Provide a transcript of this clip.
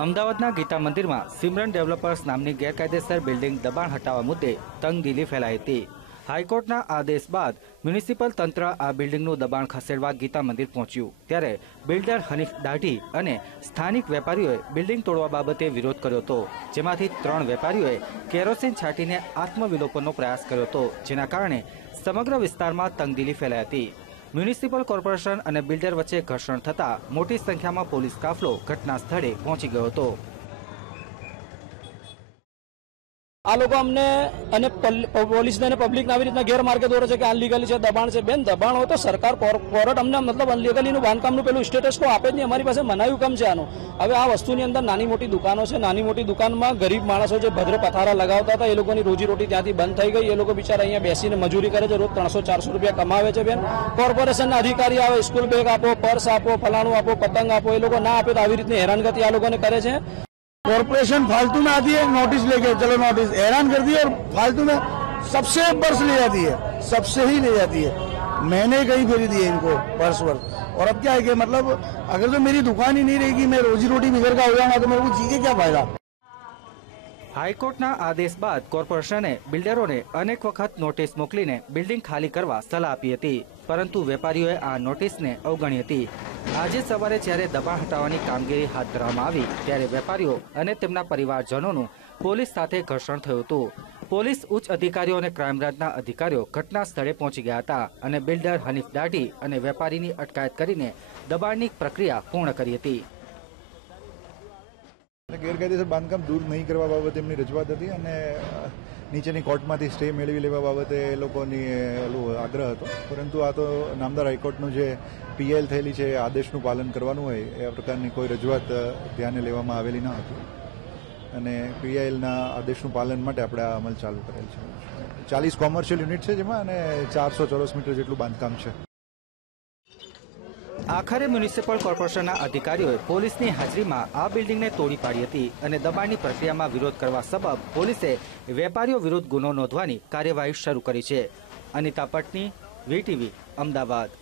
અમદાવાદના ગીતા મંદિરમાં સિમરન ડેવલપર્સ નામની ગેરકાયદેસર બિલ્ડિંગ દબાણ હટાવવા મુદ્દે તંગદિલી ફેલાઈ હતી. હાઈકોર્ટના આદેશ બાદ મ્યુનિસિપલ તંત્ર આ બિલ્ડિંગનું દબાણ ખસેડવા ગીતા મંદિર પહોંચ્યું. ત્યારે બિલ્ડર હનીફ દાઢી અને સ્થાનિક વેપારીઓએ બિલ્ડિંગ તોડવા બાબતે વિરોધ કર્યો હતો, જેમાંથી ત્રણ વેપારીઓએ કેરોસીન છાંટીને આત્મવિલોપનનો પ્રયાસ કર્યો હતો, જેના કારણે સમગ્ર વિસ્તારમાં તંગદિલી ફેલાઈ હતી. મ્યુનિસિપલ કોર્પોરેશન અને બિલ્ડર વચ્ચે ઘર્ષણ થતા મોટી સંખ્યામાં પોલીસ કાફલો ઘટના સ્થળે પહોંચી ગયો હતો. આ લોકો અમને અને પલ- પોલીસને અને પબ્લિકને આવી રીતના ગેરમાર્ગે દોરે છે કે અનલીગલી છે, દબાણ છે. બેન, દબાણ હોય તો સરકાર કોર- કોર્ટ અમને મતલબ અનલીગલીનું બાંધકામનું પેલું સ્ટેટસ કો આપે જ નહીં. અમારી પાસે મનાયું કમ છે આનું? હવે આ વસ્તુની અંદર નાની મોટી દુકાનો છે. નાની મોટી દુકાનમાં ગરીબ માણસો જે ભદ્ર પથારા લગાવતા હતા, એ લોકોની રોજીરોટી ત્યાંથી બંધ થઈ ગઈ. એ લોકો બિચારા અહીંયા બેસીને મજૂરી કરે છે. રોજ ત્રણસો, ચારસો રૂપિયા કમાવે છે બેન. કોર્પોરેશનના અધિકારી આવે, સ્કૂલ બેગ આપો, પર્સ આપો, ફલાણું આપો, પતંગ આપો, એ લોકો ના આપે તો આવી રીતની હેરાનગતિ આ લોકોને કરે છે. कॉरपोरेशन फालतू में आती है, नोटिस लेके, चलो नोटिस, हैरान कर दिया और फालतू में सबसे पर्स ले जाती है, सबसे ही ले जाती है। मैंने कहीं फेरी दी है इनको, पर्स वर्स और अब क्या है कि मतलब अगर तो मेरी दुकान ही नहीं रहेगी, मैं रोजी रोटी बिगड़ का हो जाऊँगा तो मेरे को जी के क्या फ़ायदा? હાઈકોર્ટના આદેશ બાદ કોર્પોરેશને બિલ્ડરોને અનેક વખત નોટિસ મોકલીને બિલ્ડિંગ ખાલી કરવા સલાહ આપી હતી, પરંતુ વેપારીઓએ આ નોટિસને અવગણી હતી. આજે સવારે જ્યારે દબાણ હટાવવાની કામગીરી હાથ ધરવામાં આવી, ત્યારે વેપારીઓ અને તેમના પરિવારજનોનું પોલીસ સાથે ઘર્ષણ થયું હતું. પોલીસ ઉચ્ચ અધિકારીઓ અને ક્રાઇમ બ્રાન્ચના અધિકારીઓ ઘટના સ્થળે પહોંચી ગયા હતા અને બિલ્ડર હનીફ દાઢી અને વેપારીની અટકાયત કરીને દબાણની પ્રક્રિયા પૂર્ણ કરી હતી. ગેરકાયદેસર બાંધકામ દૂર નહીં કરવા બાબતે એમની રજૂઆત હતી અને નીચેની કોર્ટમાંથી સ્ટે મેળવી લેવા બાબતે એ લોકોની ઓલું આગ્રહ હતો. પરંતુ આ તો નામદાર હાઈકોર્ટનું જે પીએલ થયેલી છે આદેશનું પાલન કરવાનું હોય, એ પ્રકારની કોઈ રજૂઆત ધ્યાને લેવામાં આવેલી ન હતી. અને પીઆઈએલના આદેશનું પાલન માટે આપણે આ અમલ ચાલુ કરેલ છે. ચાલીસ કોમર્શિયલ યુનિટ છે જેમાં અને ચારસો ચોરસ મીટર જેટલું બાંધકામ છે. આખરે મ્યુનિસિપલ કોર્પોરેશનના અધિકારીઓએ પોલીસની હાજરીમાં આ બિલ્ડિંગને તોડી પાડી હતી અને દબાણની પ્રક્રિયામાં વિરોધ કરવા સબબ પોલીસે વેપારીઓ વિરુદ્ધ ગુનો નોંધવાની કાર્યવાહી શરૂ કરી છે. અનિતા પટની, વીટીવી, અમદાવાદ.